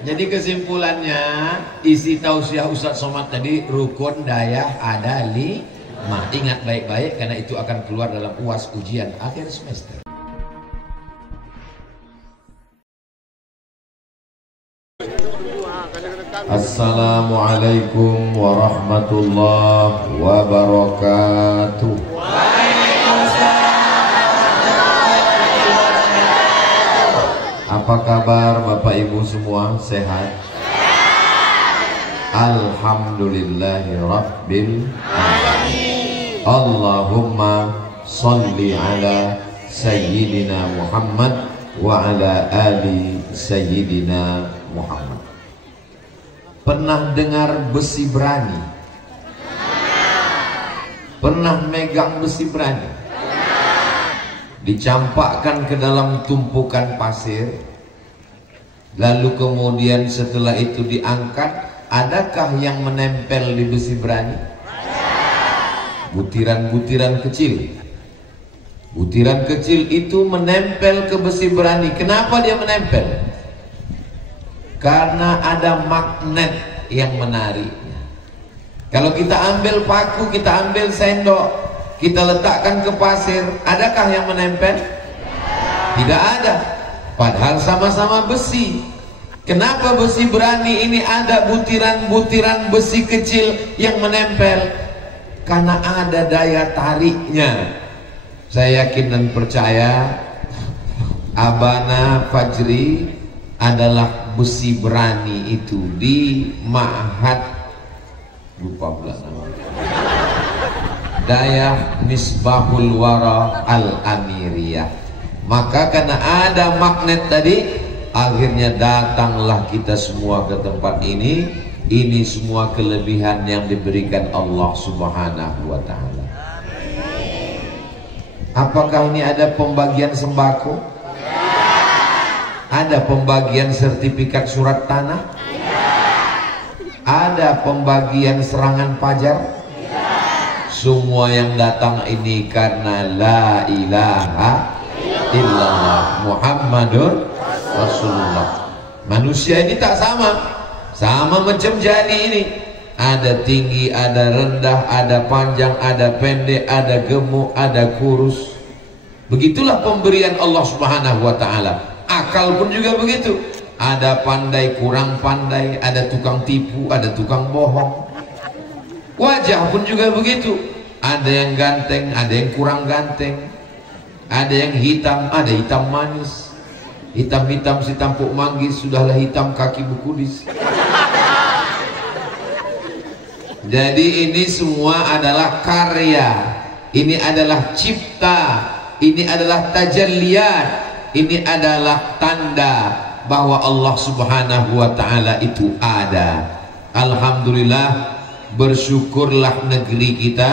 Jadi kesimpulannya, isi tausiah Ustadz Somad tadi, rukun dayah ada 5. Ingat baik-baik karena itu akan keluar dalam UAS ujian akhir semester. Assalamualaikum warahmatullahi wabarakatuh. Apa kabar Bapak Ibu semua? Sehat? Alhamdulillahi Rabbil Alamin. Allahumma salli ala Sayyidina Muhammad wa ala ali Sayyidina Muhammad. Pernah dengar besi berani? Pernah megang besi berani? Dicampakkan ke dalam tumpukan pasir, lalu kemudian setelah itu diangkat, adakah yang menempel di besi berani? Butiran-butiran kecil. Butiran kecil itu menempel ke besi berani. Kenapa dia menempel? Karena ada magnet yang menariknya. Kalau kita ambil paku, kita ambil sendok, kita letakkan ke pasir, adakah yang menempel? Tidak ada. Padahal sama-sama besi. Kenapa besi berani ini ada butiran-butiran besi kecil yang menempel? Karena ada daya tariknya. Saya yakin dan percaya Abana Fajri adalah besi berani itu di Ma'had, lupa pula namanya, Dayah Misbahul Wara Al-Amiriyah. Maka karena ada magnet tadi, akhirnya datanglah kita semua ke tempat ini. Ini semua kelebihan yang diberikan Allah Subhanahu wa ta'ala. Apakah ini ada pembagian sembako? Ada pembagian sertifikat surat tanah? Ada pembagian serangan pajar? Semua yang datang ini karena la ilaha illallah Muhammadur Rasulullah. Manusia ini tak sama. Sama macam jari ini. Ada tinggi, ada rendah, ada panjang, ada pendek, ada gemuk, ada kurus. Begitulah pemberian Allah Subhanahu wa ta'ala. Akal pun juga begitu. Ada pandai, kurang pandai, ada tukang tipu, ada tukang bohong. Wajah pun juga begitu. Ada yang ganteng, ada yang kurang ganteng. Ada yang hitam, ada hitam manis. Hitam-hitam si tampuk manggis, sudahlah hitam kaki bekudis. Jadi ini semua adalah karya. Ini adalah cipta. Ini adalah tajalliyat. Ini adalah tanda bahwa Allah Subhanahu wa ta'ala itu ada. Alhamdulillah, bersyukurlah negeri kita,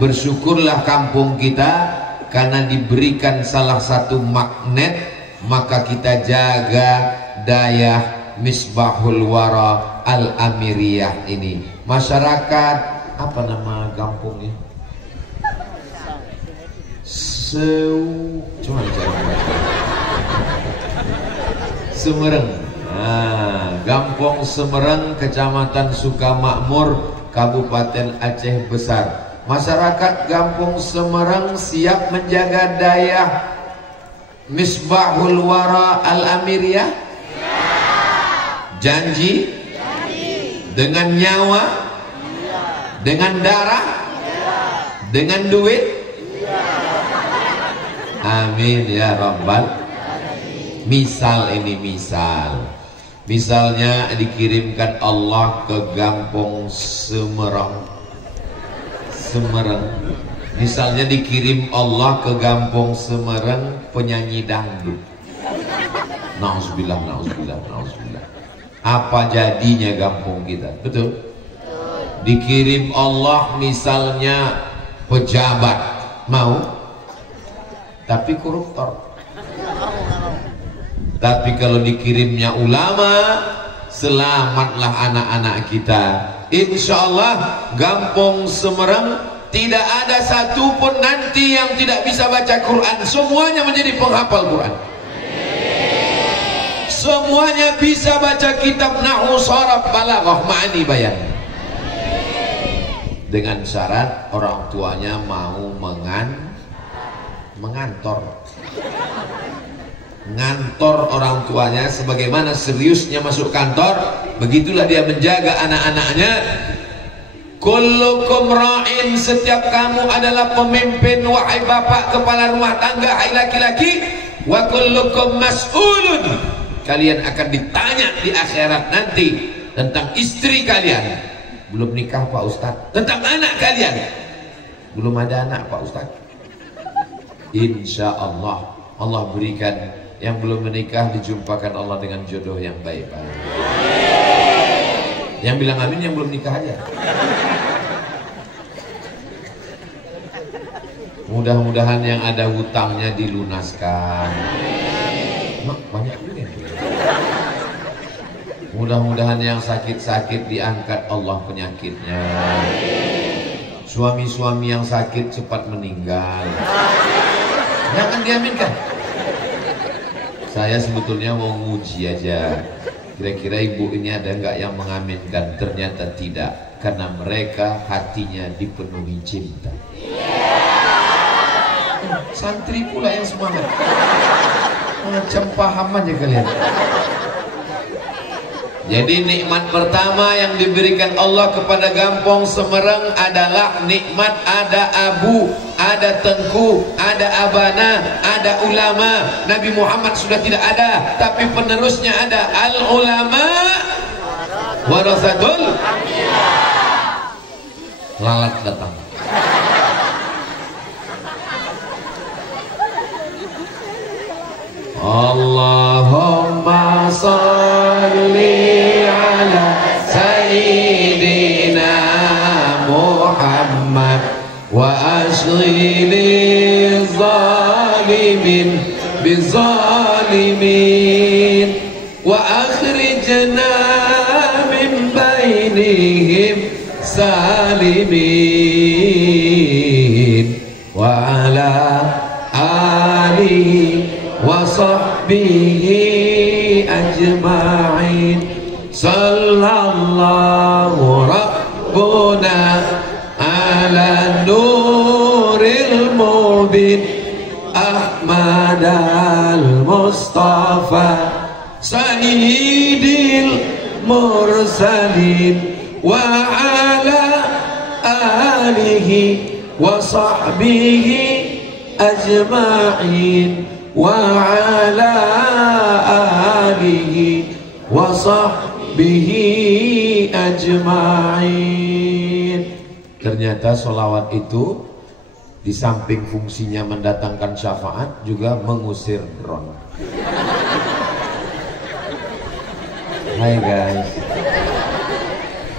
bersyukurlah kampung kita, karena diberikan salah satu magnet. Maka kita jaga dayah Misbahul Wara Al-Amiriyah ini. Masyarakat, apa nama kampungnya? Cuma Semereng. Gampong Semereng, Kecamatan Sukamakmur, Kabupaten Aceh Besar. Masyarakat Gampong Semereng siap menjaga dayah Misbahul Wara Al-Amiriyah? Janji? Dengan nyawa? Dengan darah? Dengan duit? Amin ya Rabbal. Misal ini misalnya dikirimkan Allah ke Gampong Semereng. Misalnya dikirim Allah ke Gampong Semereng penyanyi dangdut. Nauzubillah. Apa jadinya kampung kita? Betul? Dikirim Allah misalnya pejabat, mau? Tapi koruptor. Tapi kalau dikirimnya ulama, selamatlah anak-anak kita. Insya Allah Gampong Semereng tidak ada satupun nanti yang tidak bisa baca Quran. Semuanya menjadi penghafal Quran. semuanya bisa baca kitab nahwu, sharaf, balaghah, ma'ani, bayan. Dengan syarat orang tuanya mau mengantor. Ngantor orang tuanya, sebagaimana seriusnya masuk kantor, begitulah dia menjaga anak-anaknya. Kullukum ra'in, setiap kamu adalah pemimpin, wahai bapak kepala rumah tangga, hai laki-laki. Wa kullukum mas'ulun, kalian akan ditanya di akhirat nanti tentang istri kalian. Belum nikah Pak Ustadz. Tentang anak kalian. Belum ada anak Pak Ustadz. Insya Allah Allah berikan yang belum menikah dijumpakan Allah dengan jodoh yang baik. Yang bilang amin yang belum nikah aja. Mudah-mudahan yang ada hutangnya dilunaskan. Banyak juga. Mudah-mudahan yang sakit-sakit diangkat Allah penyakitnya. Suami-suami yang sakit cepat meninggal. Jangan diaminkan. Saya sebetulnya mau nguji aja. Kira-kira ibu ini ada nggak yang mengaminkan? Ternyata tidak, karena mereka hatinya dipenuhi cinta. Santri pula yang semangat. Macam paham aja kalian. Jadi nikmat pertama yang diberikan Allah kepada Gampong Semerang adalah nikmat ada abu, ada tengku, ada abana, ada ulama. Nabi Muhammad sudah tidak ada, tapi penerusnya ada. Al ulama warasatul anbiya. Lalat datang. Allahumma salli ala sayyidina Muhammad wa ashghili zalimin bizalimin wa akhrijna min bainihim salimin wa ala alihi wa sahbihi ajma'in. Sallallahu rabbuna ala nuril mubin Ahmad al-Mustafa sayyidil mursalin wa ala alihi wa sahbihi ajma'in wa ala alihi wa sahbihi ajma'in. Ternyata sholawat itu di samping fungsinya mendatangkan syafaat juga mengusir ron. Hai guys.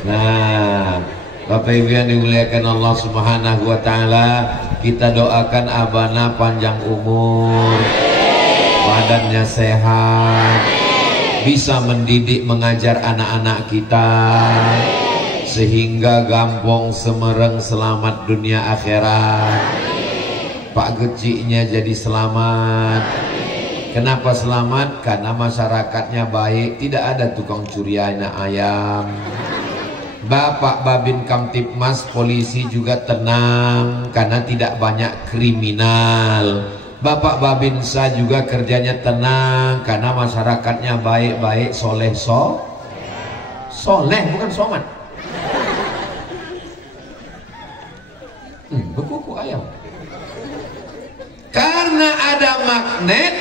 Nah, Bapak Ibu yang dimuliakan Allah Subhanahu wa taala, kita doakan abana panjang umur, badannya sehat, bisa mendidik mengajar anak-anak kita, sehingga Gampong Semerang selamat dunia akhirat. Pak Geciknya jadi selamat. Kenapa selamat? Karena masyarakatnya baik, tidak ada tukang curi anak ayam. Bapak Babin Kamtipmas polisi juga tenang karena tidak banyak kriminal. Bapak Babinsa juga kerjanya tenang karena masyarakatnya baik-baik, soleh, soleh bukan somat. Bekuku ayam. Karena ada magnet,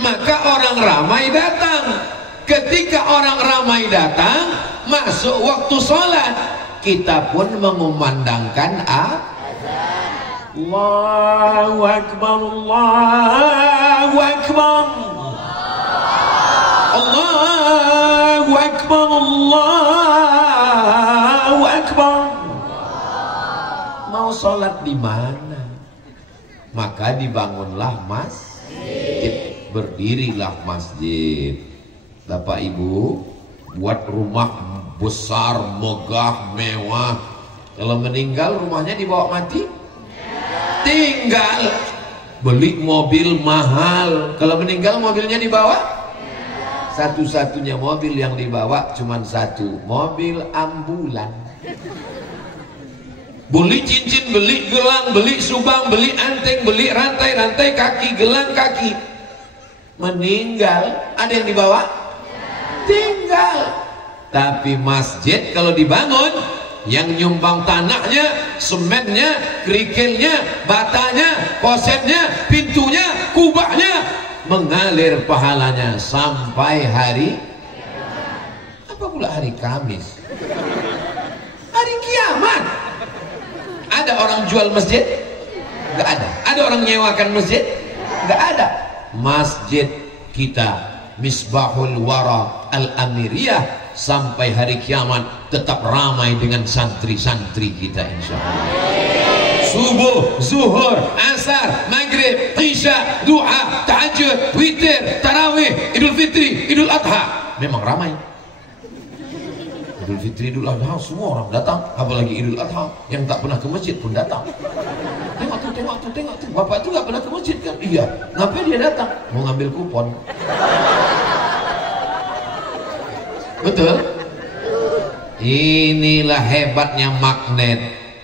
maka orang ramai datang. Ketika orang ramai datang, masuk waktu sholat, kita pun mengumandangkan Allahu Akbar, Allahu Akbar, Allahu Akbar, Allahu Akbar. Mau sholat di mana? Maka dibangunlah masjid, berdirilah masjid. Bapak Ibu buat rumah besar, megah, mewah. Kalau meninggal rumahnya dibawa mati? Tinggal. Beli mobil mahal. Kalau meninggal mobilnya dibawa? Satu-satunya mobil yang dibawa cuman satu, mobil ambulan. Beli cincin, beli gelang, beli subang, beli anteng, beli rantai-rantai kaki, gelang kaki. Meninggal, ada yang dibawa? Tinggal. Tapi masjid kalau dibangun, yang nyumbang tanahnya, semennya, kerikilnya, batanya, kosetnya, pintunya, kubahnya, mengalir pahalanya sampai hari apa pula hari Kamis, hari kiamat. Ada orang jual masjid? Gak ada. Ada orang nyewakan masjid? Gak ada. Masjid kita Misbahul Wara Al-Amiriyah sampai hari kiamat tetap ramai dengan santri-santri kita, insya Allah. Subuh, zuhur, asar, maghrib, isya, duha, tahajud, witir, tarawih, idul fitri, idul adha, memang ramai. Idul fitri, idul adha semua orang datang, apalagi idul adha yang tak pernah ke masjid pun datang. Tengok tuh, tengok tuh, tengok tuh, bapak itu gak pernah ke masjid kan? Iya. Ngapain dia datang? Mau ngambil kupon. Betul? Inilah hebatnya magnet.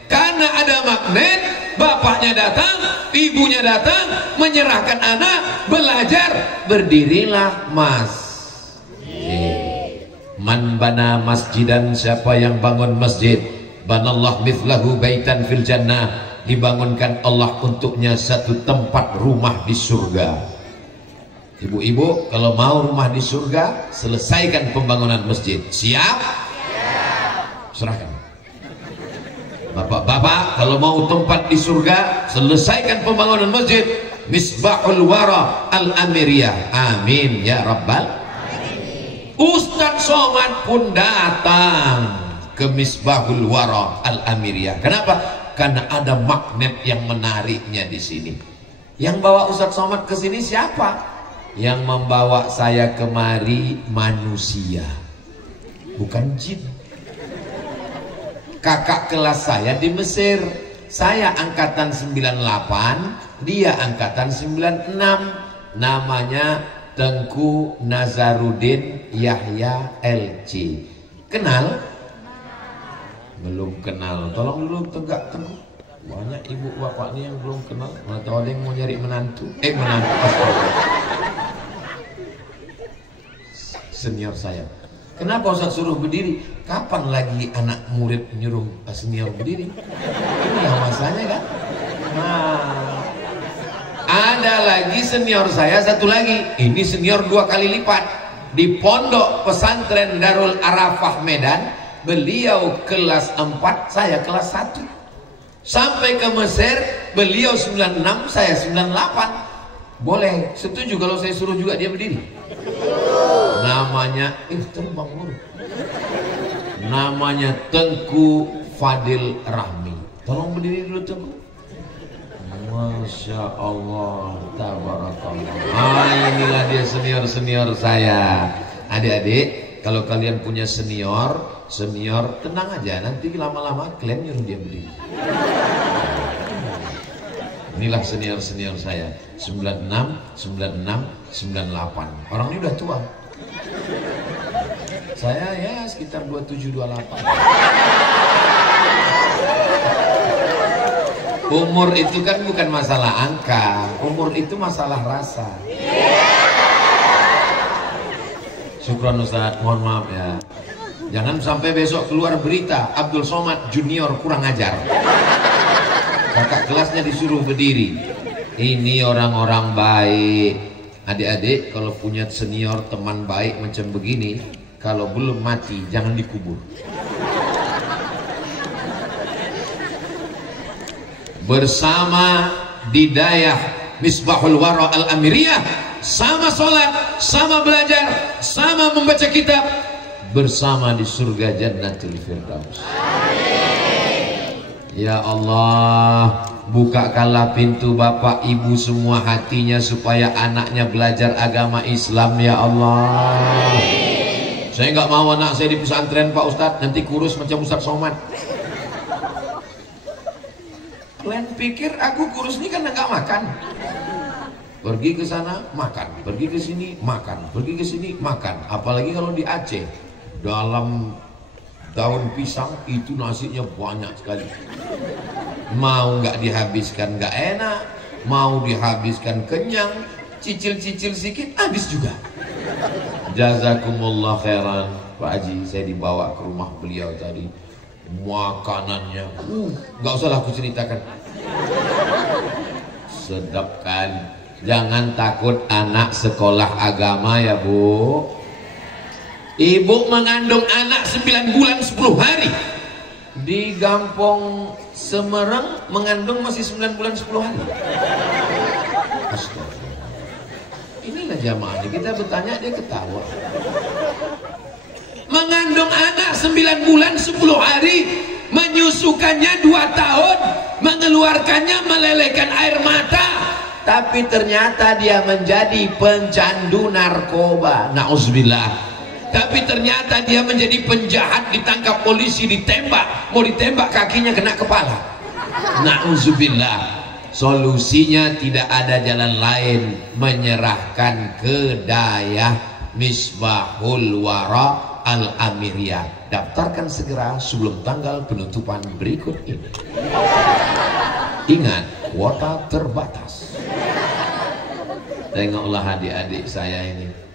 Karena ada magnet, bapaknya datang, ibunya datang, menyerahkan anak, belajar, berdirilah masjid. Man bana masjidan, siapa yang bangun masjid, banallah mithlahu baitan fil jannah, dibangunkan Allah untuknya satu tempat rumah di surga. Ibu-ibu, kalau mau rumah di surga, selesaikan pembangunan masjid. Siap? Serahkan. Bapak-bapak, kalau mau tempat di surga, selesaikan pembangunan masjid Misbahul Wara Al-Amiriyah. Amin ya Rabbal Alamin. Ustadz Somad pun datang ke Misbahul Wara Al-Amiriyah. Kenapa? Karena ada magnet yang menariknya di sini. Yang bawa Ustadz Somad ke sini siapa? Yang membawa saya kemari manusia, bukan jin. Kakak kelas saya di Mesir, saya angkatan 98, dia angkatan 96. Namanya Tengku Nazarudin Yahya LC. Kenal? Belum kenal. Tolong dulu tegak Tengku. Banyak ibu bapak ini yang belum kenal. Atau ada yang mau nyari menantu? Menantu senior saya. Kenapa Ustaz suruh berdiri? Kapan lagi anak murid nyuruh senior berdiri? Inilah masanya kan? Nah, ada lagi senior saya satu lagi. Ini senior 2 kali lipat. Di pondok pesantren Darul Arafah Medan, beliau kelas 4, saya kelas 1. Sampai ke Mesir, beliau 96, saya 98. Boleh, setuju kalau saya suruh juga dia berdiri? Namanya terbang guru. Namanya Tengku Fadil Rahmi. Tolong berdiri dulu Tengku. Masya Allah, tabarakallah. Inilah dia senior-senior saya. Adik-adik, kalau kalian punya senior, tenang aja, nanti lama-lama kalian nyuruh dia berdiri. Inilah senior-senior saya, 96, 96, 98. Orang ini udah tua. Saya ya sekitar 27, 28. Umur itu kan bukan masalah angka, umur itu masalah rasa. Syukron Ustaz, mohon maaf ya. Jangan sampai besok keluar berita Abdul Somad Junior kurang ajar. Kakak kelasnya disuruh berdiri. Ini orang-orang baik. Adik-adik, kalau punya senior teman baik macam begini, kalau belum mati jangan dikubur. Bersama Didayah Misbahul Wara Al-Amiriyah, sama sholat, sama belajar, sama membaca kitab, bersama di surga Jannatul Firdaus. Ya Allah, bukakanlah pintu bapak ibu semua hatinya supaya anaknya belajar agama Islam ya Allah. Saya nggak mau anak saya di pesantren Pak Ustadz nanti kurus macam Ustadz Somad. Kalian pikir aku kurus ini karena nggak makan? Pergi ke sana makan, pergi ke sini makan, pergi ke sini makan. Apalagi kalau di Aceh, dalam daun pisang itu nasinya banyak sekali. Mau nggak dihabiskan nggak enak, mau dihabiskan kenyang, cicil-cicil sedikit habis juga. Jazakumullah khairan Pak Haji, saya dibawa ke rumah beliau tadi, makanannya nggak usah aku ceritakan, sedap kan. Jangan takut anak sekolah agama ya Bu. Ibu mengandung anak 9 bulan 10 hari di Gampong Semerang, mengandung masih 9 bulan 10 hari. Astagfirullah. Inilah jamaahnya, kita bertanya dia ketawa. Mengandung anak 9 bulan 10 hari, menyusukannya 2 tahun, mengeluarkannya melelehkan air mata, tapi ternyata dia menjadi pencandu narkoba. Nauzubillah. Tapi ternyata dia menjadi penjahat, ditangkap polisi, ditembak, mau ditembak kakinya kena kepala. Nauzubillah. Solusinya tidak ada jalan lain, menyerahkan ke Dayah Misbahul Wara Al-Amiriyah. Daftarkan segera sebelum tanggal penutupan berikut ini. Ingat, kuota terbatas. Tengoklah adik-adik saya ini.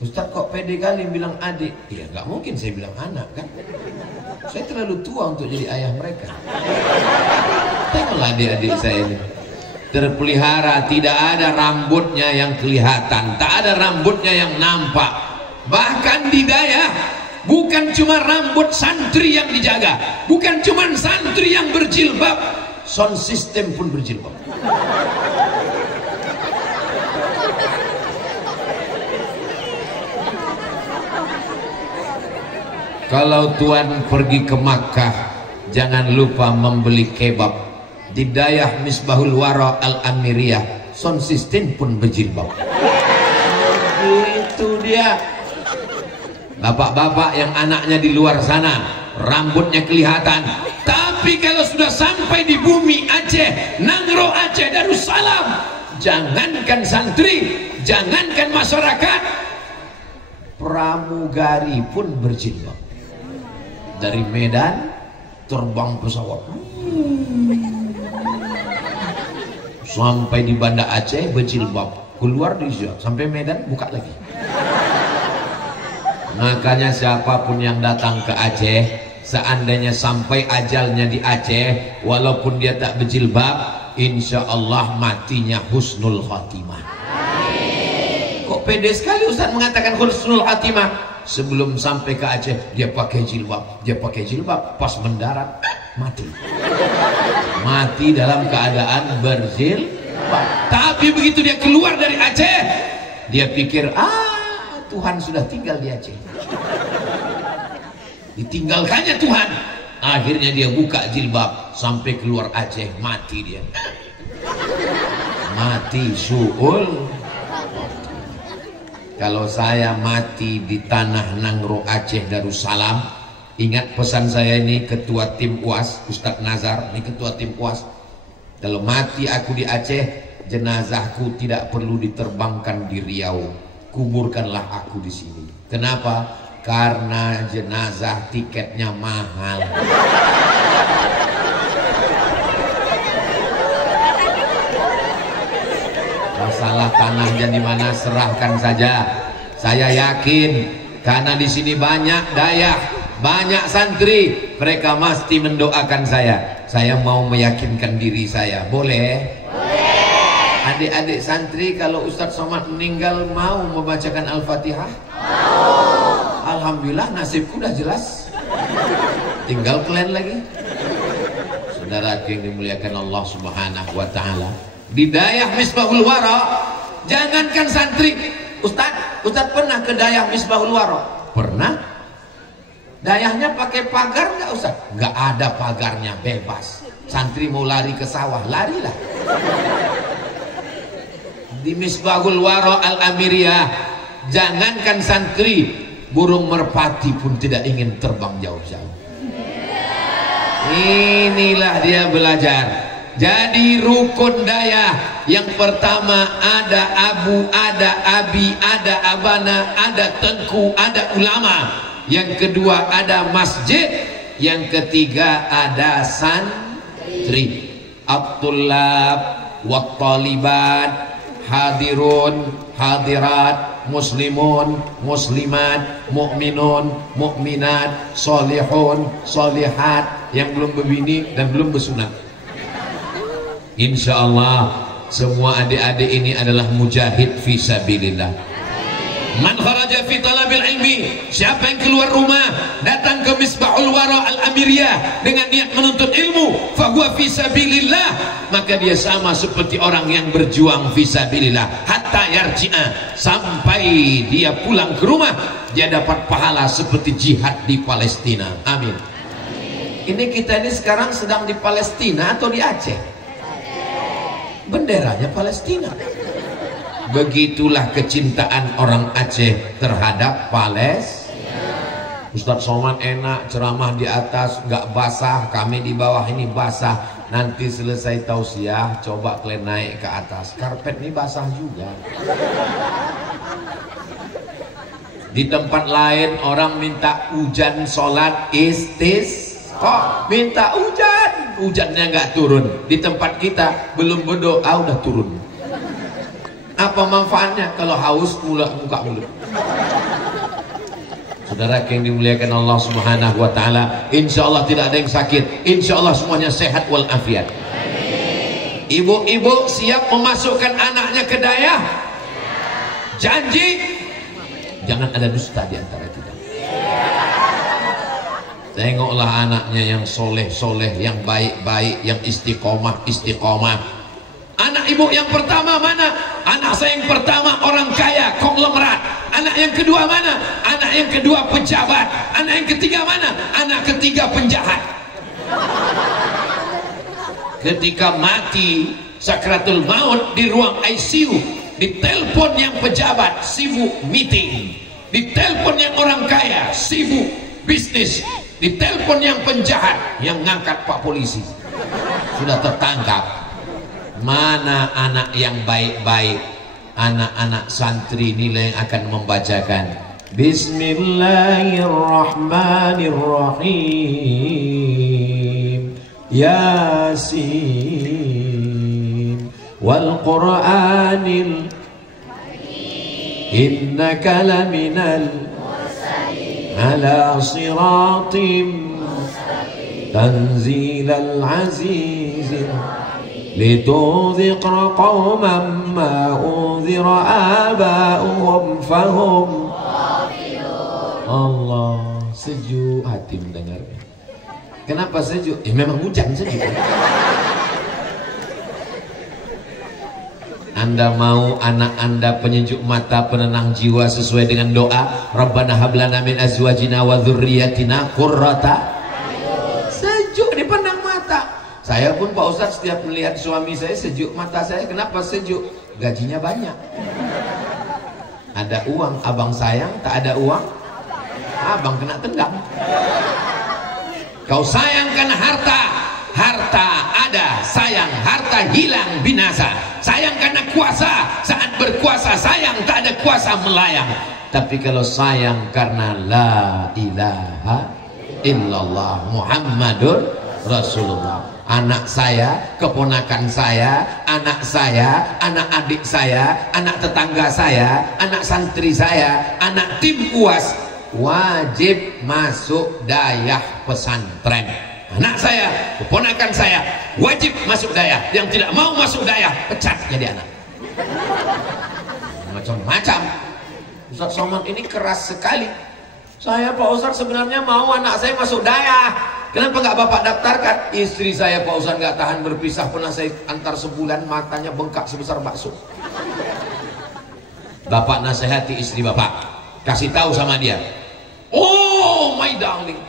Ustaz kok pede kali bilang adik? Ya nggak mungkin saya bilang anak kan. Saya terlalu tua untuk jadi ayah mereka. Tengoklah adik-adik saya ini. Terpelihara, tidak ada rambutnya yang kelihatan, tak ada rambutnya yang nampak. Bahkan di Dayah, bukan cuma rambut santri yang dijaga, bukan cuma santri yang berjilbab, sound system pun berjilbab. Kalau tuan pergi ke Makkah, jangan lupa membeli kebab. Di Dayah Misbahul Wara Al-Amiriyah, sound system pun berjilbab. Itu dia. Bapak-bapak yang anaknya di luar sana, rambutnya kelihatan, tapi kalau sudah sampai di bumi Aceh, Nangro Aceh Darussalam, jangankan santri, jangankan masyarakat, pramugari pun berjilbab. Dari Medan terbang pesawat sampai di Banda Aceh berjilbab, keluar di Zia, sampai Medan buka lagi. Makanya siapapun yang datang ke Aceh, seandainya sampai ajalnya di Aceh, walaupun dia tak berjilbab, insya Allah matinya husnul khatimah. Kok pede sekali Ustaz mengatakan husnul khatimah? Sebelum sampai ke Aceh dia pakai jilbab, pas mendarat mati. Mati dalam keadaan berjilbab. Tapi begitu dia keluar dari Aceh, dia pikir Tuhan sudah tinggal di Aceh. Ditinggalkannya Tuhan. Akhirnya dia buka jilbab sampai keluar Aceh, mati dia. Mati su'ul. Kalau saya mati di tanah Nangro Aceh Darussalam, ingat pesan saya ini, ketua tim UAS Ustadz Nazar, ini ketua tim UAS. Kalau mati aku di Aceh, jenazahku tidak perlu diterbangkan di Riau, kuburkanlah aku di sini. Kenapa? Karena jenazah tiketnya mahal. Masalah tanahnya di mana serahkan saja. Saya yakin karena di sini banyak Dayah, banyak santri, mereka pasti mendoakan saya. Saya mau meyakinkan diri saya. Boleh? Boleh. Adik-adik santri kalau Ustadz Somad meninggal mau membacakan Al-Fatihah? Mau. Alhamdulillah nasibku udah jelas. Tinggal kalian lagi. Saudara yang dimuliakan Allah Subhanahu wa taala. Di Dayah Misbahul Wara, jangankan santri, Ustadz pernah ke Dayah Misbahul Wara? Pernah. Dayahnya pakai pagar nggak Ustadz? Nggak ada pagarnya, bebas. Santri mau lari ke sawah, larilah. Di Misbahul Wara Al-Amiriyah, jangankan santri, burung merpati pun tidak ingin terbang jauh-jauh. Inilah dia belajar. Jadi rukun dayah yang pertama ada abu, ada abi, ada abana, ada tengku, ada ulama. Yang kedua ada masjid. Yang ketiga ada santri. At-tullab wat-talibat, hadirun, hadirat, muslimun, muslimat, mukminun, mukminat, solihun, solihat, yang belum berbini dan belum bersunat. Insya Allah semua adik-adik ini adalah mujahid fi sabilillah. Man kharaja fi talabil ilmi, siapa yang keluar rumah datang ke Misbahul Wara Al-Amiriyah dengan niat menuntut ilmu, fa huwa fi sabilillah, maka dia sama seperti orang yang berjuang fi sabilillah hatta yarji'a, sampai dia pulang ke rumah dia dapat pahala seperti jihad di Palestina. Amin. Ini kita ini sekarang sedang di Palestina atau di Aceh? Benderanya Palestina. Begitulah kecintaan orang Aceh terhadap Palestina. Ustadz Somad enak ceramah di atas nggak basah, kami di bawah ini basah. Nanti selesai tausiah coba kalian naik ke atas, karpet ini basah juga. Di tempat lain orang minta hujan sholat istisqa, minta hujan, hujannya nggak turun. Di tempat kita belum berdoa udah turun. Apa manfaatnya kalau haus mulut muka mulut? Saudara yang dimuliakan Allah Subhanahu wa taala, insyaallah tidak ada yang sakit, insyaallah semuanya sehat walafiat. Ibu-ibu siap memasukkan anaknya ke dayah? Janji jangan ada dusta di antara kita. Tengoklah anaknya yang soleh-soleh, yang baik-baik, yang istiqomah. Anak ibu yang pertama mana? Anak saya yang pertama orang kaya, konglomerat. Anak yang kedua mana? Anak yang kedua pejabat. Anak yang ketiga mana? Anak ketiga penjahat. Ketika mati sakratul maut di ruang ICU, ditelepon yang pejabat sibuk meeting, ditelepon yang orang kaya sibuk bisnis, ditelepon yang penjahat yang ngangkat Pak Polisi sudah tertangkap. Mana anak yang baik-baik? Anak-anak santri nilai yang akan membacakan Bismillahirrahmanirrahim, Yasin wal Qur'anil innaka laminal ala siratim tanzilal azizir litunzira qawman ma unzira aba'uhum fahum. Allah, sejuk hati mendengarnya. Kenapa sejuk? Memang hujan sejuk. Anda mau anak Anda penyejuk mata, penenang jiwa sesuai dengan doa Rabbana hablana min azwajina wa dzurriyyatina qurrata. Sejuk dipandang mata. Saya pun Pak Ustadz setiap melihat suami saya sejuk mata saya. Kenapa sejuk? Gajinya banyak. Ada uang, abang sayang. Tak ada uang, abang kena tendang. Kau sayang karena harta, harta ada, sayang harta hilang binasa. Sayang karena kuasa, saat berkuasa sayang, tak ada kuasa melayang. Tapi kalau sayang karena la ilaha illallah Muhammadur Rasulullah, anak saya, keponakan saya, anak adik saya, anak tetangga saya, anak santri saya, anak tim UAS wajib masuk dayah pesantren. Anak saya, keponakan saya wajib masuk dayah. Yang tidak mau masuk dayah pecat jadi anak. Macam-macam. Ustadz Somad ini keras sekali. Saya Pak Ustadz sebenarnya mau anak saya masuk dayah. Kenapa nggak Bapak daftarkan? Istri saya Pak Ustadz nggak tahan berpisah, pernah saya antar sebulan matanya bengkak sebesar bakso. Bapak nasihati istri Bapak, kasih tahu sama dia, oh my darling,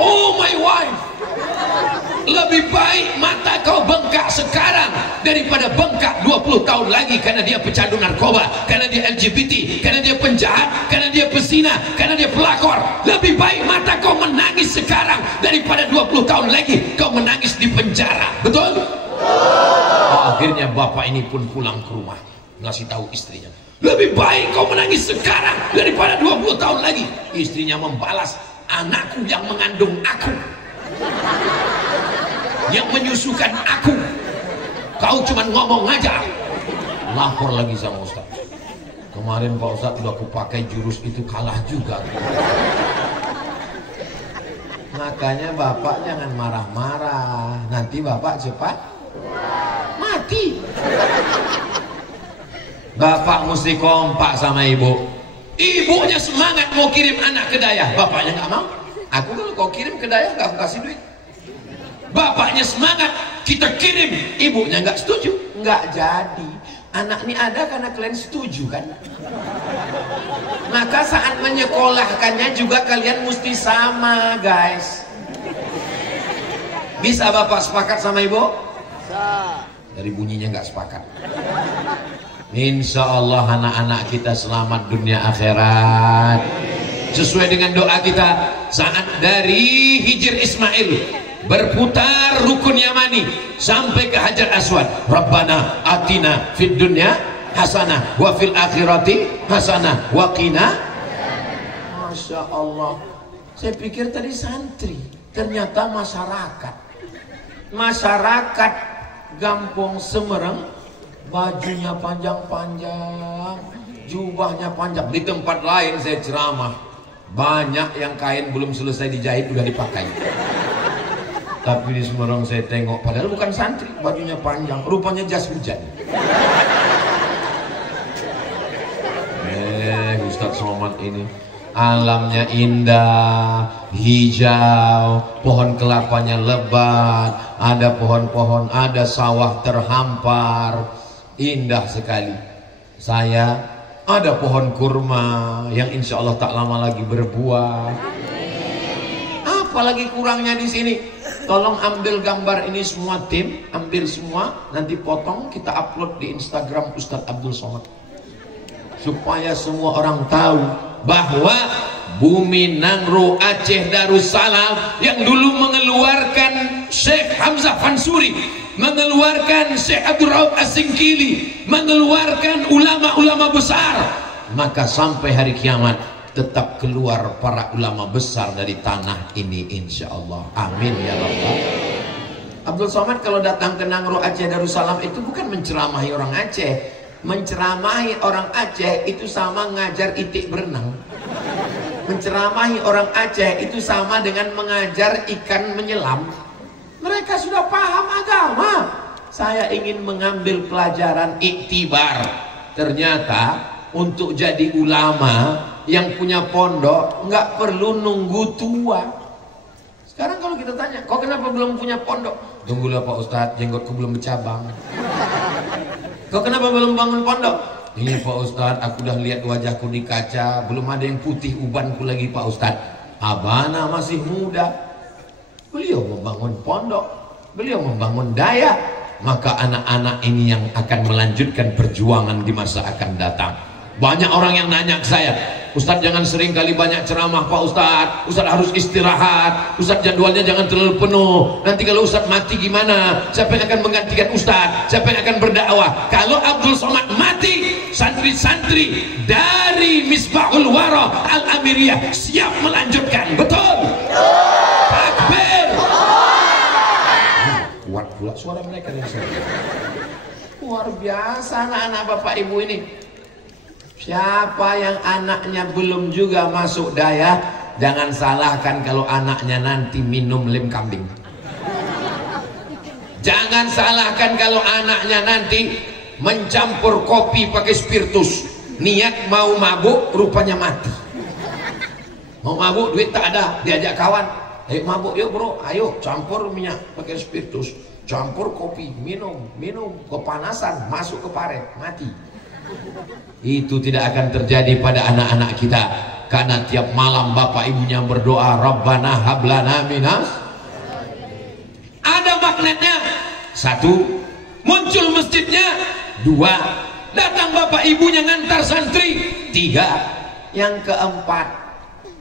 oh my wife, lebih baik mata kau bengkak sekarang daripada bengkak 20 tahun lagi karena dia pecandu narkoba, karena dia LGBT, karena dia penjahat, karena dia pezina, karena dia pelakor. Lebih baik mata kau menangis sekarang daripada 20 tahun lagi kau menangis di penjara. Betul? Akhirnya bapak ini pun pulang ke rumah, ngasih tahu istrinya, lebih baik kau menangis sekarang daripada 20 tahun lagi. Istrinya membalas, anakku yang mengandung aku, yang menyusukan aku, kau cuma ngomong aja. Lapor lagi sama Ustaz, kemarin Pak Ustaz udah aku pakai jurus itu kalah juga. Makanya bapak jangan marah-marah, nanti bapak cepat mati. Bapak mesti kompak sama ibu. Ibunya semangat mau kirim anak ke Dayah, bapaknya nggak mau. Aku kalau kau kirim ke Dayah nggak aku kasih duit. Bapaknya semangat, kita kirim, ibunya nggak setuju. Nggak jadi. Anak ini ada karena kalian setuju kan? Maka saat menyekolahkannya juga kalian mesti sama, guys. Bisa bapak sepakat sama ibu? Bisa. Dari bunyinya nggak sepakat. Insya Allah anak-anak kita selamat dunia akhirat. Sesuai dengan doa kita saat dari Hijr Ismail berputar rukun Yamani sampai ke Hajar Aswad. Rabbana atina fid dunya hasanah wa fil akhirati hasanah wa qina. Masya Allah. Saya pikir tadi santri, ternyata masyarakat. Masyarakat Gampong Semerang, bajunya panjang-panjang, jubahnya panjang. Di tempat lain saya ceramah, banyak yang kain belum selesai dijahit udah dipakai. Tapi di Semarang saya tengok, padahal bukan santri, bajunya panjang, rupanya jas hujan. Ustadz Somad ini alamnya indah, hijau, pohon kelapanya lebat, ada pohon-pohon, ada sawah terhampar, indah sekali. Saya ada pohon kurma yang insya Allah tak lama lagi berbuah. Apalagi kurangnya di sini? Tolong ambil gambar ini semua tim, ambil semua, nanti potong kita upload di Instagram Ustadz Abdul Somad, supaya semua orang tahu bahwa Bumi Nangro Aceh Darussalam yang dulu mengeluarkan Syekh Hamzah Fansuri, mengeluarkan Syekh Abdul Rauf As-Singkili, mengeluarkan ulama-ulama besar, maka sampai hari kiamat tetap keluar para ulama besar dari tanah ini insya Allah. Amin ya Rabbal. Abdul Somad kalau datang ke Nangro Aceh Darussalam itu bukan menceramahi orang Aceh. Menceramahi orang Aceh itu sama ngajar itik berenang. Menceramahi orang Aceh itu sama dengan mengajar ikan menyelam. Mereka sudah paham agama. Saya ingin mengambil pelajaran iktibar. Ternyata untuk jadi ulama yang punya pondok nggak perlu nunggu tua. Sekarang kalau kita tanya, kok kenapa belum punya pondok? Tunggulah Pak Ustadz, jenggotku belum bercabang. Kok kenapa belum bangun pondok? Ini Pak Ustadz, aku udah lihat wajahku di kaca, belum ada yang putih ubanku lagi Pak Ustadz. Abana masih muda, beliau membangun pondok, beliau membangun daya. Maka anak-anak ini yang akan melanjutkan perjuangan di masa akan datang. Banyak orang yang nanya ke saya, Ustadz jangan sering kali banyak ceramah Pak Ustadz, Ustadz harus istirahat, Ustadz jadwalnya jangan terlalu penuh, nanti kalau Ustadz mati gimana, siapa yang akan menggantikan Ustadz, siapa yang akan berdakwah? Kalau Abdul Somad mati, santri-santri dari Misbahul Wara Al-Amiriyah siap melanjutkan. Betul? Takbir. Kuat pula suara mereka yang luar biasa anak-anak bapak ibu ini. Siapa yang anaknya belum juga masuk daya, jangan salahkan kalau anaknya nanti minum lem kambing. Jangan salahkan kalau anaknya nanti mencampur kopi pakai spiritus. Niat mau mabuk, rupanya mati. Mau mabuk, duit tak ada, diajak kawan, ayo mabuk yuk bro, ayo campur minyak pakai spiritus, campur kopi, minum, kepanasan, masuk ke paret, mati. Itu tidak akan terjadi pada anak-anak kita, karena tiap malam bapak ibunya berdoa Rabbana hablana minas. Ada magnetnya. Satu, muncul masjidnya. Dua, datang bapak ibunya ngantar santri. Tiga, yang keempat,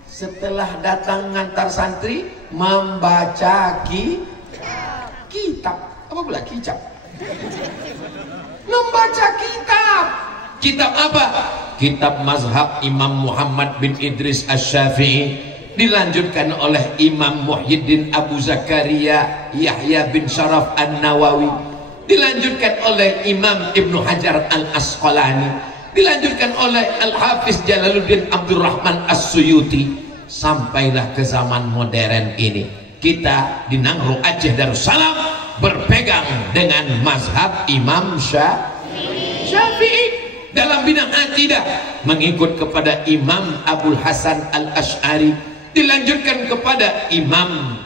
setelah datang ngantar santri membaca kitab. Apa pula kitab? Membaca kitab. Kitab apa? Kitab mazhab Imam Muhammad bin Idris Asy-Syafi'i, dilanjutkan oleh Imam Muhyiddin Abu Zakaria Yahya bin Syaraf An-Nawawi, dilanjutkan oleh Imam Ibnu Hajar Al-Asqalani, dilanjutkan oleh Al-Hafiz Jalaluddin Abdurrahman As-Suyuti. Sampailah ke zaman modern ini, kita di Nangro Aceh Darussalam berpegang dengan mazhab Imam Syafi'i. Dalam bidang akidah mengikut kepada Imam Abul Hasan Al-Asy'ari, dilanjutkan kepada Imam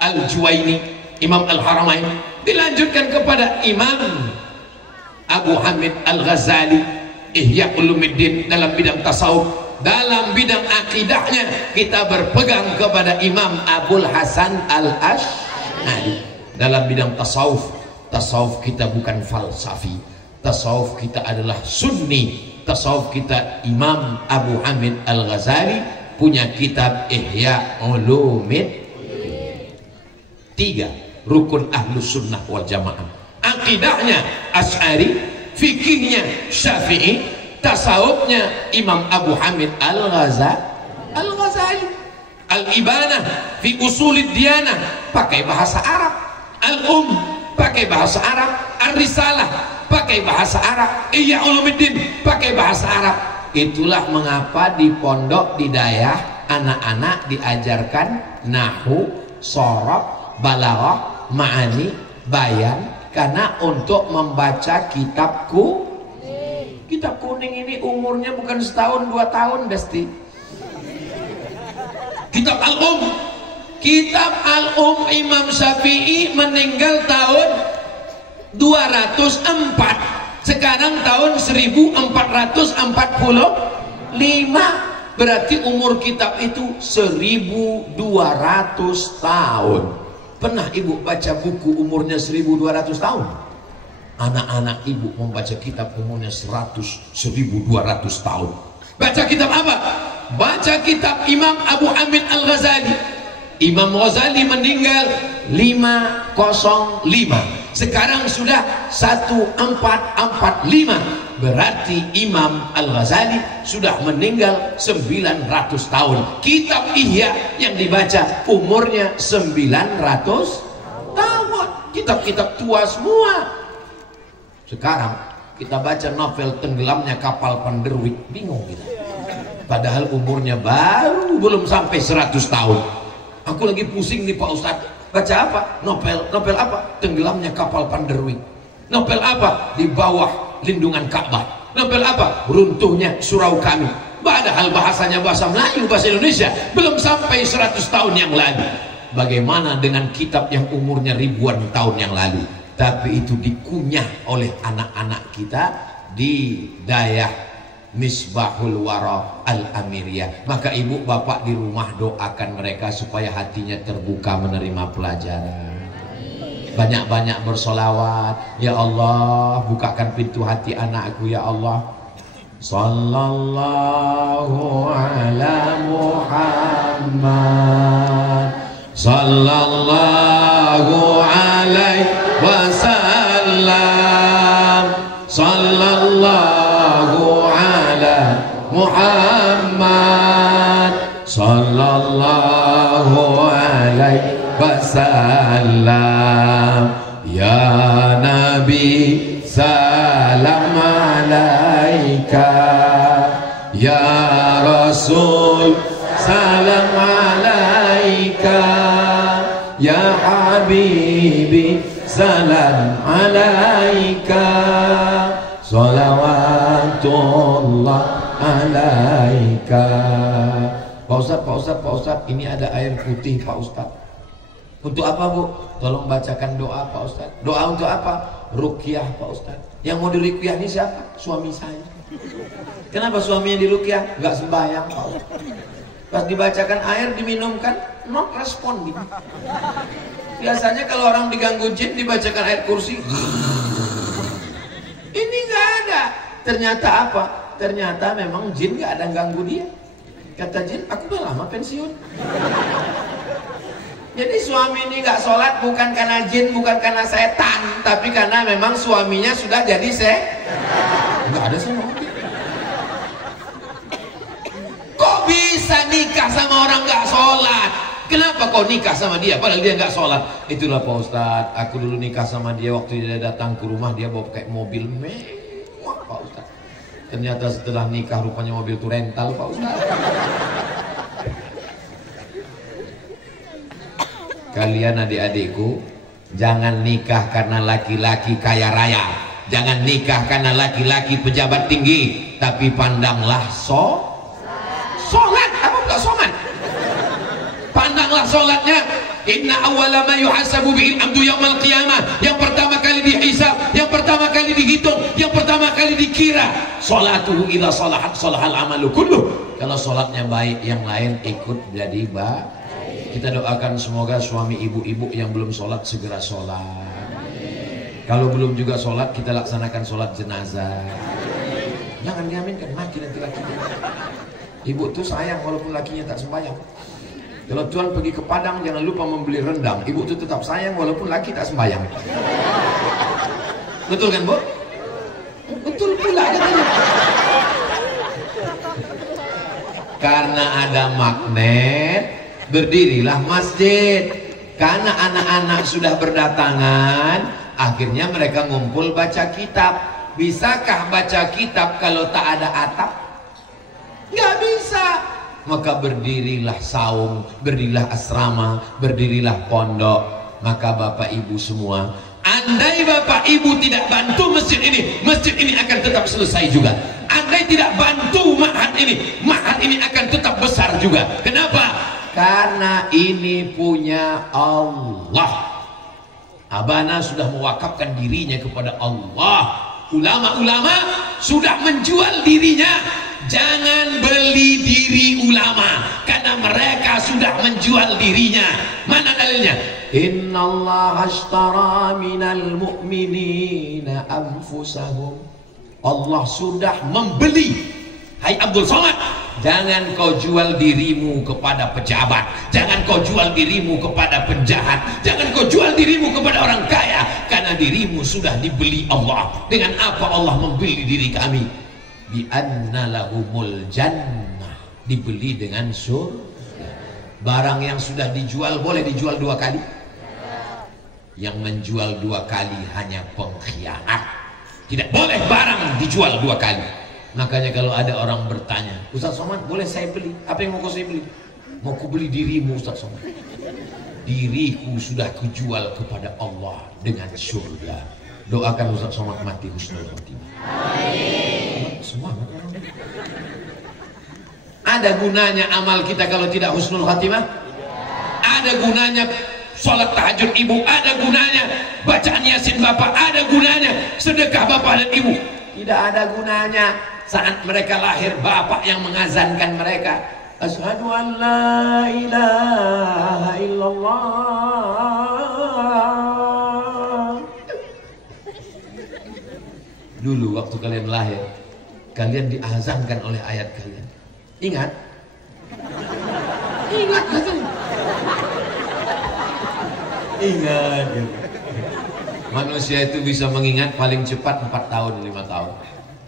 Al-Juwaini, Imam Al-Haramain, dilanjutkan kepada Imam Abu Hamid Al-Ghazali, Ihya Ulumuddin. Dalam bidang tasawuf, dalam bidang akidahnya kita berpegang kepada Imam Abul Hasan Al-Asy'ari. Dalam bidang tasawuf, tasawuf kita bukan falsafi, tasawuf kita adalah sunni. Tasawuf kita Imam Abu Hamid Al-Ghazali punya kitab Ihya Ulumuddin. Tiga, rukun ahlus sunnah wal jamaah. Akidahnya Asy'ari, fikihnya Syafi'i, tasawufnya Imam Abu Hamid Al-Ghazali. Al-Ibanah fi usulid diyanah pakai bahasa Arab. Al-Um pakai bahasa Arab. Ar-Risalah pakai bahasa Arab. Ihya Ulumuddin pakai bahasa Arab. Itulah mengapa di pondok di Dayah anak-anak diajarkan nahwu, shorof, balaghah, ma'ani, bayan, karena untuk membaca kitab kuning ini umurnya bukan setahun 2 tahun, Desti. Kitab Al-Um Imam Syafi'i meninggal tahun 204, sekarang tahun 1445, berarti umur kitab itu 1200 tahun. Pernah ibu baca buku umurnya 1200 tahun? Anak-anak ibu membaca kitab umurnya 1200 tahun. Baca kitab apa? Baca kitab Imam Abu Hamid Al-Ghazali. Imam Ghazali meninggal 505, sekarang sudah 1445, berarti Imam Al-Ghazali sudah meninggal 900 tahun. Kitab Ihya yang dibaca umurnya 900 tahun. Kitab-kitab tua semua. Sekarang kita baca novel Tenggelamnya Kapal Panderwik, bingung kita, padahal umurnya baru belum sampai 100 tahun. Aku lagi pusing nih Pak Ustadz, baca apa? Novel apa? Tenggelamnya Kapal Panderwik. Novel apa? Di bawah lindungan Ka'bah. Novel apa? Runtuhnya Surau Kami. Padahal bahasanya bahasa Melayu, bahasa Indonesia, belum sampai 100 tahun yang lalu. Bagaimana dengan kitab yang umurnya ribuan tahun yang lalu, tapi itu dikunyah oleh anak-anak kita di Dayah Misbahul Wara Al-Amiriyah. Maka ibu bapak di rumah doakan mereka supaya hatinya terbuka menerima pelajaran. Banyak-banyak bersolawat. Ya Allah, bukakan pintu hati anakku ya Allah. Sallallahu ala Muhammad, sallallahu alaihi wasallam, sallallahu ala Muhammad, sallallahu alaihi wasallam. Ya Nabi salam alaika, ya Rasul salam alaika, ya Habibi salam alaika, salawatullah alaika. Pak Ustadz, ini ada air putih Pak Ustadz. Untuk apa Bu? Tolong bacakan doa Pak Ustadz. Doa untuk apa? Ruqyah Pak Ustadz. Yang mau diruqyah ini siapa? Suami saya. Kenapa suaminya diruqyah? Enggak sembahyang Pak Ustadz. Pas dibacakan air diminumkan, not respon gitu. Biasanya kalau orang diganggu jin dibacakan ayat kursi. Ini nggak ada. Ternyata apa? Ternyata memang jin nggak ada ganggu dia. Kata jin, aku udah lama pensiun. Jadi suami ini nggak sholat bukan karena jin, bukan karena setan, tapi karena memang suaminya sudah jadi nggak ada sama orang. Kok bisa nikah sama orang nggak sholat? Kenapa kau nikah sama dia padahal dia nggak sholat? Itulah Pak Ustadz, aku dulu nikah sama dia waktu dia datang ke rumah, dia bawa kayak mobil mewah Pak Ustadz. Ternyata setelah nikah rupanya mobil itu rental Pak Ustadz. Kalian adik-adikku, jangan nikah karena laki-laki kaya raya, jangan nikah karena laki-laki pejabat tinggi, tapi pandanglah sholat. Apa enggak sholat? Pandanglah sholatnya. Inna awwala ma yuhasabu bihi al-'abdu yaumal qiyamah. Yang pertama kali dihisab, yang pertama kali dihitung, yang pertama kali dikira sholatuhu ila salahat salahal amalu kulluh. Kalau sholatnya baik, yang lain ikut jadi baik. Kita doakan semoga suami ibu-ibu yang belum sholat segera sholat. Kalau belum juga sholat, kita laksanakan sholat jenazah. Jangan diaminkan, mati nanti lakinya. Ibu tuh sayang walaupun lakinya tak sembahyang. Kalau Tuhan pergi ke Padang, jangan lupa membeli rendang. Ibu itu tetap sayang walaupun laki tak sembahyang. Betul kan Bu? Betul pula katanya. Karena ada magnet, berdirilah masjid. Karena anak-anak sudah berdatangan, akhirnya mereka ngumpul baca kitab. Bisakah baca kitab kalau tak ada atap? Nggak bisa. Maka berdirilah saung, berdirilah asrama, berdirilah pondok. Maka Bapak Ibu semua, andai Bapak Ibu tidak bantu masjid ini akan tetap selesai juga. Andai tidak bantu ma'had ini akan tetap besar juga. Kenapa? Karena ini punya Allah. Abana sudah mewakafkan dirinya kepada Allah. Ulama-ulama sudah menjual dirinya. Jangan beli diri ulama, karena mereka sudah menjual dirinya. Mana dalilnya? Innallaha ashtara minal mu'minina anfusahum. Allah sudah membeli. Hai Abdul Somad, jangan kau jual dirimu kepada pejabat, jangan kau jual dirimu kepada penjahat, jangan kau jual dirimu kepada orang kaya, karena dirimu sudah dibeli Allah. Dengan apa Allah membeli diri kami? Bi anna lahumul jannah, dibeli dengan surga. Barang yang sudah dijual boleh dijual dua kali? Yang menjual dua kali hanya pengkhianat. Tidak boleh barang dijual dua kali. Makanya kalau ada orang bertanya, Ustaz Somad boleh saya beli? Apa yang mau saya beli? Mau ku beli dirimu Ustaz Somad. Diriku sudah kujual kepada Allah dengan surga. Doakan Ustaz Somad mati husnul khotimah. Semangat. Ada gunanya amal kita kalau tidak husnul khatimah? Ada gunanya sholat tahajud ibu, ada gunanya bacaan yasin bapak, ada gunanya sedekah bapak dan ibu. Tidak ada gunanya saat mereka lahir bapak yang mengazankan mereka, asyhadu an la ilaha illallah. Dulu waktu kalian lahir, kalian diazankan oleh ayat kalian. Ingat? Ingat katanya. Ingat. Manusia itu bisa mengingat paling cepat 4 tahun, 5 tahun.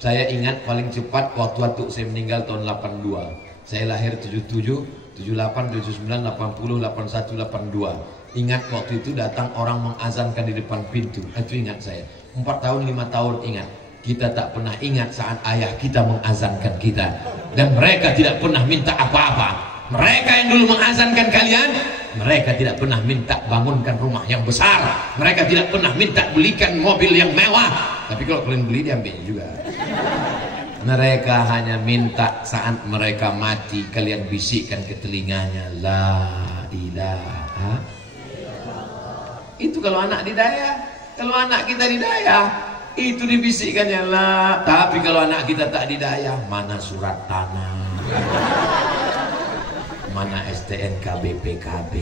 Saya ingat paling cepat waktu saya meninggal tahun 82. Saya lahir 77, 78, 79, 80, 81, 82. Ingat waktu itu datang orang mengazankan di depan pintu. Itu ingat saya. 4 tahun, 5 tahun ingat. Kita tak pernah ingat saat ayah kita mengazankan kita. Dan mereka tidak pernah minta apa-apa. Mereka yang dulu mengazankan kalian, mereka tidak pernah minta bangunkan rumah yang besar. Mereka tidak pernah minta belikan mobil yang mewah. Tapi kalau kalian beli diambil juga. Mereka hanya minta saat mereka mati kalian bisikkan ke telinganya, la ilaha. Itu kalau anak didaya. Kalau anak kita didaya, itu dibisikkannya lah. Tapi kalau anak kita tak didaya, mana surat tanah, mana STNK BPKB.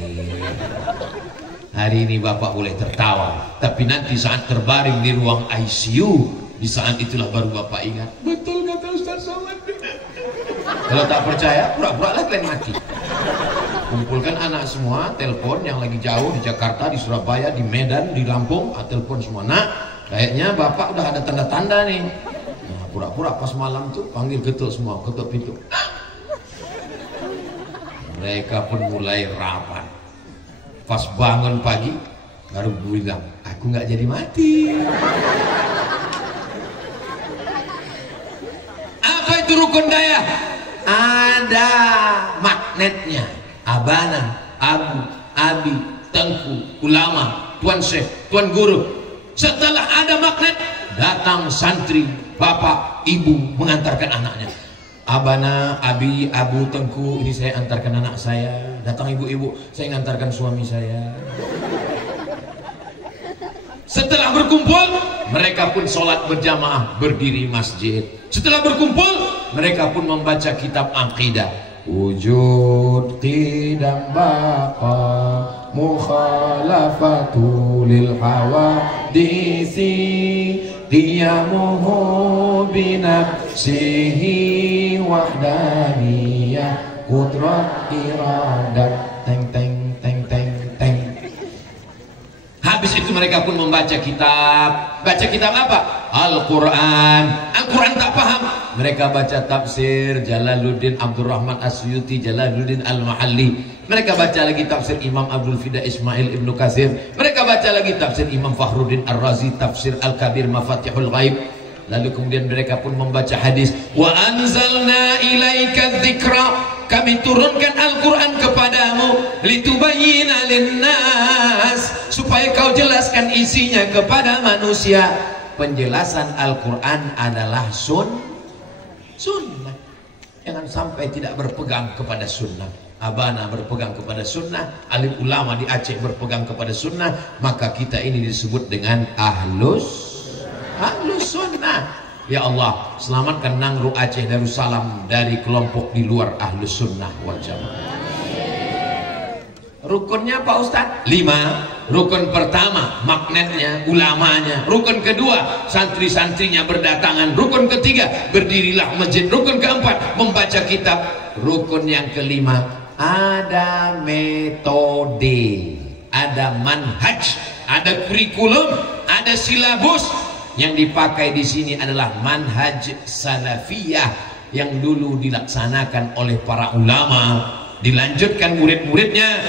Hari ini bapak boleh tertawa, tapi nanti saat terbaring di ruang ICU, di saat itulah baru bapak ingat, betul kata Ustaz Somad. Kalau tak percaya, pura-pura lah kalian mati. Kumpulkan anak semua, telepon yang lagi jauh di Jakarta, di Surabaya, di Medan, di Lampung, telepon semua. Nak, kayaknya bapak udah ada tanda-tanda nih. Nah, pura-pura pas malam tuh panggil ketuk semua, ketuk pintu. Mereka pun mulai rapat. Pas bangun pagi baru bilang, aku nggak jadi mati. Apa itu rukun daya? Ada magnetnya. Abana, abu, abi, tengku, ulama, tuan syekh, tuan guru. Setelah ada magnet, datang santri, bapak, ibu mengantarkan anaknya. Abana, abi, abu, tengku, ini saya antarkan anak saya. Datang ibu-ibu, saya ngantarkan suami saya. Setelah berkumpul, mereka pun sholat berjamaah, berdiri masjid. Setelah berkumpul, mereka pun membaca kitab aqidah. Wujud qidam baqa mukhalafatu lil hawadisi qiyamuhu binafsihi wahdaniyah qudrat iradat teng teng teng teng teng. Habis itu mereka pun membaca kitab. Baca kitab apa? Al-Quran. Al-Quran tak paham, mereka baca tafsir Jalaluddin Abdurrahman Asyuti, Jalaluddin Al-Mahalli. Mereka baca lagi tafsir Imam Abdul Fida Ismail Ibnu Katsir. Mereka baca lagi tafsir Imam Fakhruddin Ar-Razi, tafsir Al-Kabir Mafatihul Ghaib. Lalu kemudian mereka pun membaca hadis, wa anzalna ilaika dzikra, kami turunkan Al-Quran kepadamu, litubayyina linnas, supaya kau jelaskan isinya kepada manusia. Penjelasan Al-Quran adalah sunnah. Jangan sampai tidak berpegang kepada sunnah. Abana berpegang kepada sunnah, alim ulama di Aceh berpegang kepada sunnah, maka kita ini disebut dengan ahlus sunnah. Ya Allah, selamatkan Nangru Aceh Darussalam dari kelompok di luar ahlus sunnah wal jamaah. Rukunnya Pak Ustadz 5. Rukun pertama magnetnya, ulamanya. Rukun kedua santri-santrinya berdatangan. Rukun ketiga berdirilah masjid. Rukun keempat membaca kitab. Rukun yang kelima ada metode, ada manhaj, ada kurikulum, ada silabus. Yang dipakai di sini adalah manhaj salafiyah yang dulu dilaksanakan oleh para ulama. Dilanjutkan murid-muridnya,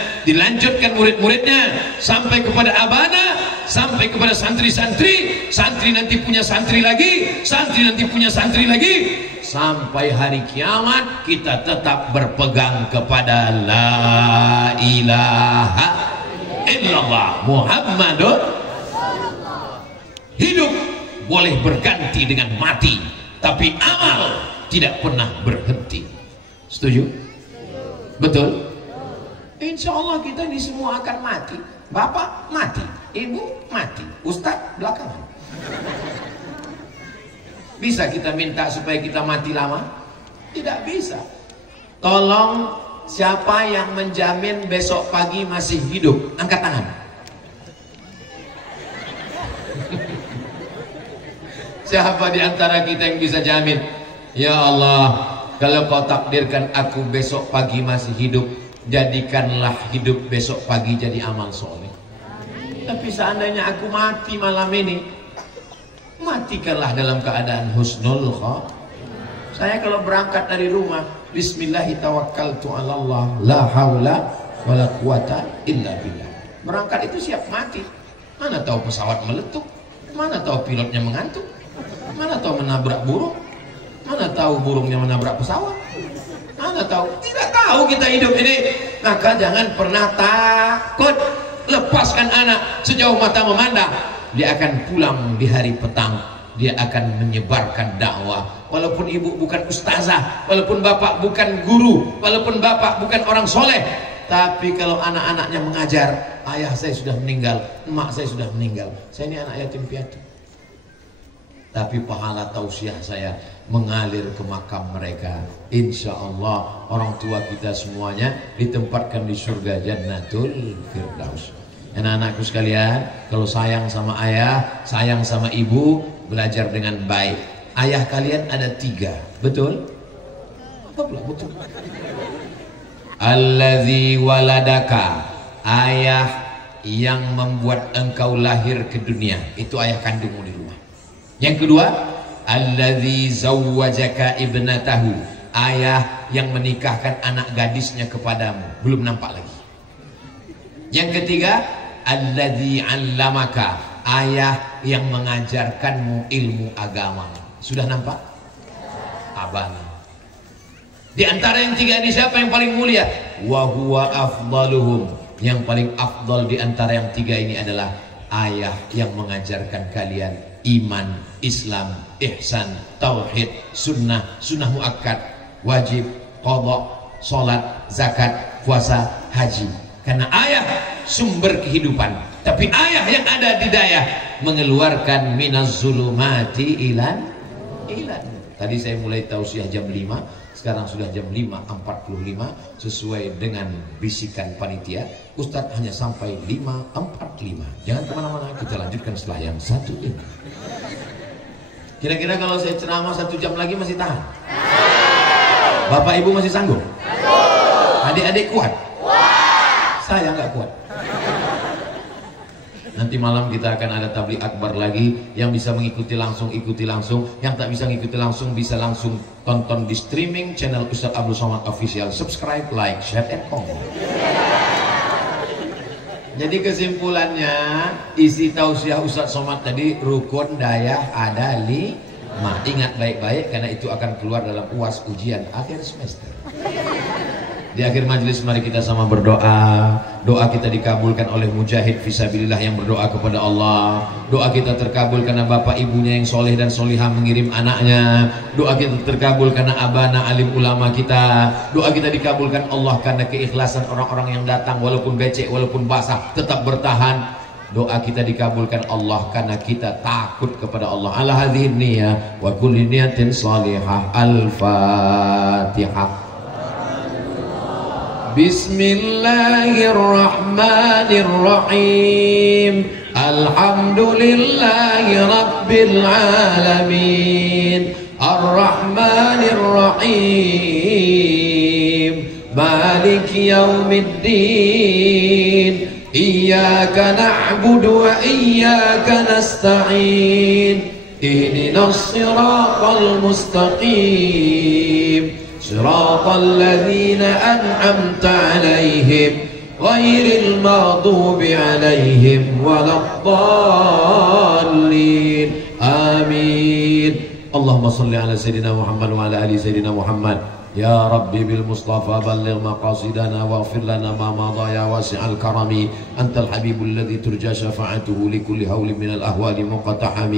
sampai kepada abana, sampai kepada santri-santri, santri nanti punya santri lagi, santri nanti punya santri lagi, sampai hari kiamat kita tetap berpegang kepada la ilaha illallah Muhammadur. Hidup boleh berganti dengan mati, tapi amal tidak pernah berhenti. Setuju? Betul? Insya Allah kita ini semua akan mati. Bapak mati, ibu mati, ustadz belakangan. Bisa kita minta supaya kita mati lama? Tidak bisa. Tolong, siapa yang menjamin besok pagi masih hidup? Angkat tangan. Siapa di antara kita yang bisa jamin? Ya Allah, kalau kau takdirkan aku besok pagi masih hidup, jadikanlah hidup besok pagi jadi amal soleh. Tapi seandainya aku mati malam ini, matikanlah dalam keadaan husnul khotimah. Saya kalau berangkat dari rumah, Bismillahirrahmanirrahim, la haula wala quwata illa billah. Berangkat itu siap mati. Mana tahu pesawat meletup, mana tahu pilotnya mengantuk, mana tahu menabrak burung, mana tahu burungnya menabrak pesawat, mana tahu. Tidak tahu kita hidup ini. Maka jangan pernah takut. Lepaskan anak sejauh mata memandang. Dia akan pulang di hari petang. Dia akan menyebarkan dakwah. Walaupun ibu bukan ustazah, walaupun bapak bukan guru, walaupun bapak bukan orang soleh, tapi kalau anak-anaknya mengajar, ayah saya sudah meninggal, emak saya sudah meninggal, saya ini anak yatim piatu, tapi pahala tausiah saya mengalir ke makam mereka. Insya Allah orang tua kita semuanya ditempatkan di surga Jannatul Firdaus. Anak-anakku sekalian, kalau sayang sama ayah, sayang sama ibu, belajar dengan baik. Ayah kalian ada 3, betul? Apa pula betul? Allazi waladaka, ayah yang membuat engkau lahir ke dunia, itu ayah kandungmu di rumah. Yang kedua, allazi zawwajaka ibnatahu, ayah yang menikahkan anak gadisnya kepadamu, belum nampak lagi. Yang ketiga, allazi 'allamaka, ayah yang mengajarkanmu ilmu agama. Sudah nampak? Abana. Di antara yang 3 ini siapa yang paling mulia? Wa huwa afdaluhum, yang paling afdal di antara yang 3 ini adalah ayah yang mengajarkan kalian iman, Islam, ihsan, tauhid, sunnah, sunnah muakkad, wajib, qadha, salat, zakat, puasa, haji. Karena ayah sumber kehidupan, tapi ayah yang ada di daya mengeluarkan minaz zulumati ilan. Tadi saya mulai tausiah jam 5, sekarang sudah jam 5.45, sesuai dengan bisikan panitia. Ustadz hanya sampai 5.45. Jangan kemana-mana, kita lanjutkan setelah yang satu ini. Kira-kira kalau saya ceramah 1 jam lagi masih tahan? Bapak ibu masih sanggup? Adik-adik kuat? Saya nggak kuat. Nanti malam kita akan ada tabligh akbar lagi. Yang bisa mengikuti langsung, ikuti langsung. Yang tak bisa mengikuti langsung, bisa langsung tonton di streaming channel Ustadz Abdul Somad Official. Subscribe, like, share, and comment. Jadi kesimpulannya, isi tausiah Ustadz Somad tadi, rukun dayah ada 5. Ingat baik-baik, karena itu akan keluar dalam UAS ujian akhir semester. Di akhir majelis mari kita sama berdoa. Doa kita dikabulkan oleh mujahid fisabilillah yang berdoa kepada Allah. Doa kita terkabul karena bapak ibunya yang soleh dan solihah mengirim anaknya. Doa kita terkabul karena abana alim ulama kita. Doa kita dikabulkan Allah karena keikhlasan orang-orang yang datang, walaupun becek, walaupun basah, tetap bertahan. Doa kita dikabulkan Allah karena kita takut kepada Allah. Ala hadhihi niyyah wa kulli niyatin shalihah. Al-Fatihah. Bismillahirrahmanirrahim. Alhamdulillahi rabbil alamin. Ar-Rahmanir-Rahim. Maliki yaumiddin. Iyyaka na'budu wa iyyaka nasta'in. Ihdinas siratal mustaqim. صراط الذين أنعمت عليهم غير المغضوب عليهم ولا الضالين آمين اللهم صل على سيدنا محمد وعلى آل سيدنا محمد يا ربي بالمصطفى بلغ مقاصدنا واغفر لنا ما مضى يا واسع الكرم أنت الحبيب الذي ترجى شفاعته لكل هول من الأهوال مقتحم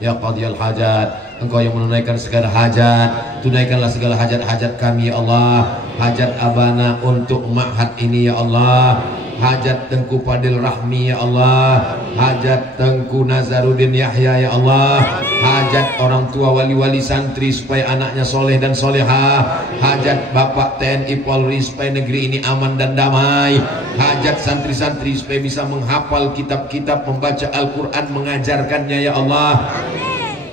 Ya qadiyal hajat, engkau yang menunaikan segala hajat, tunaikanlah segala hajat-hajat kami ya Allah. Hajat abana untuk ma'had ini ya Allah. Hajat Tengku Fadil Rahmi ya Allah. Hajat Tengku Nazaruddin Yahya ya Allah. Hajat orang tua wali-wali santri supaya anaknya soleh dan solehah. Hajat Bapak TNI Polri supaya negeri ini aman dan damai. Hajat santri-santri supaya bisa menghafal kitab-kitab, membaca Al-Quran, mengajarkannya ya Allah.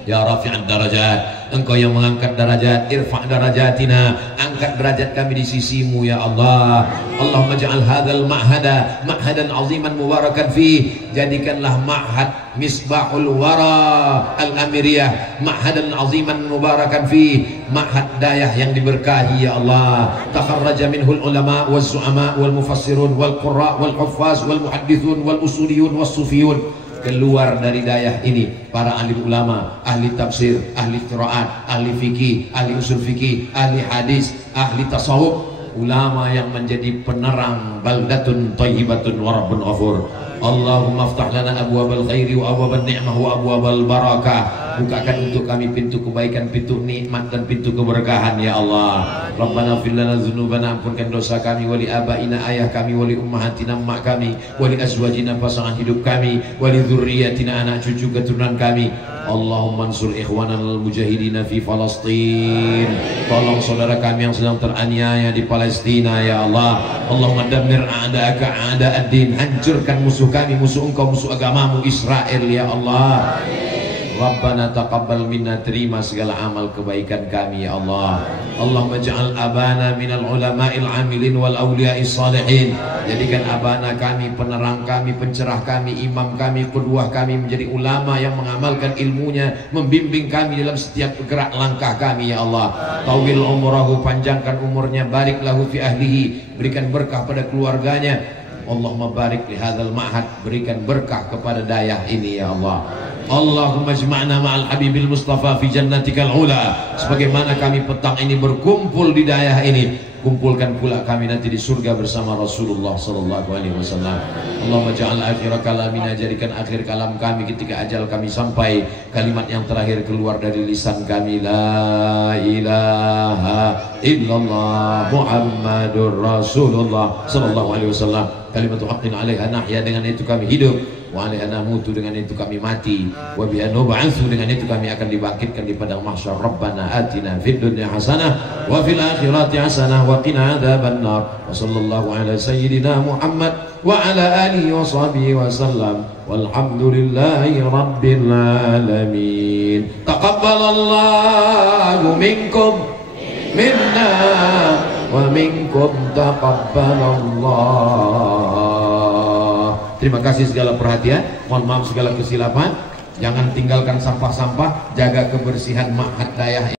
Ya Rafi'ad darajat, engkau yang mengangkat darajat, irfa' darajatina, angkat derajat kami di sisimu ya Allah. Allahumma ja'al hadzal ma'hada ma'hadan 'aziman mubarakan fih. Jadikanlah ma'had Misbahul Wara Al-Amiriyah ma'hadan 'aziman mubarakan fih, ma'had dayah yang diberkahi ya Allah. Takharraja minhul ulama waz zu'ama wal mufassirun wal qurra wal huffaz wal muhaddithun wal usuliyun was sufiyun. Keluar dari dayah ini para alim ulama, ahli tafsir, ahli qiraat, ahli fikih, ahli usul fikih, ahli hadis, ahli tasawuf, ulama yang menjadi penerang baldatun thayyibatun wa rabbun ghafur. Allahumma aftah lana abwabal khairi wa abwabal ni'mah wa abwabal barakah. Bukakan untuk kami pintu kebaikan, pintu nikmat dan pintu keberkahan ya Allah. Rabbana fir lana dzunubana, ampunkan dosa kami, wali abaina, ayah kami, wali ummahatina, emak kami, wali azwajina, pasangan hidup kami, wali dzurriyyatina, anak cucu keturunan kami. Allahumma ansur ikhwanal mujahidina fi Falastin. Tolong saudara kami yang sedang teraniaya di Palestina ya Allah. Allahumma dammir a'da'aka a'da'ad-din. Hancurkan musuh kami, musuh engkau, musuh agamamu Israel ya Allah. Rabbana taqabbal minna, terima segala amal kebaikan kami ya Allah. Allahumma ja'al abana minal ulama'il amilin wal awliya'is salihin. Jadikan abana kami, penerang kami, pencerah kami, imam kami, qudwah kami menjadi ulama yang mengamalkan ilmunya, membimbing kami dalam setiap gerak langkah kami ya Allah. Tawil umrahu, panjangkan umurnya, barik lahu fi ahlihi, berikan berkah pada keluarganya. Allahumma barik li hadzal ma'had, berikan berkah kepada dayah ini ya Allah. Allahumma jma'na ma'al habibil mustafa fi jannatikal ula. Sebagaimana kami petang ini berkumpul di dayah ini, kumpulkan pula kami nanti di surga bersama Rasulullah sallallahu alaihi wasallam. Allahumma ja'al akhir kalamina, jadikan akhir kalam kami ketika ajal kami sampai, kalimat yang terakhir keluar dari lisan kami, la ilaha illallah Muhammadur Rasulullah sallallahu alaihi wasallam. Kalimatu haqqin 'alaiha nahya, dengan itu kami hidup, wa 'alaiha namutu, dengan itu kami mati, wa biha nub'atsu, dengan itu kami akan dibangkitkan di padang mahsyar. Rabbana atina fid dunya hasanah wa fil akhirati hasanah wa qina adzabannar. Wa sallallahu ala sayyidina Muhammad wa ala alihi wa sahbihi wa sallam. Walhamdulillahi rabbil alamin. Taqabbalallahu minkum minna wa minkum taqabbalallah. Terima kasih segala perhatian, mohon maaf segala kesilapan. Jangan tinggalkan sampah-sampah, jaga kebersihan ma'had dayah.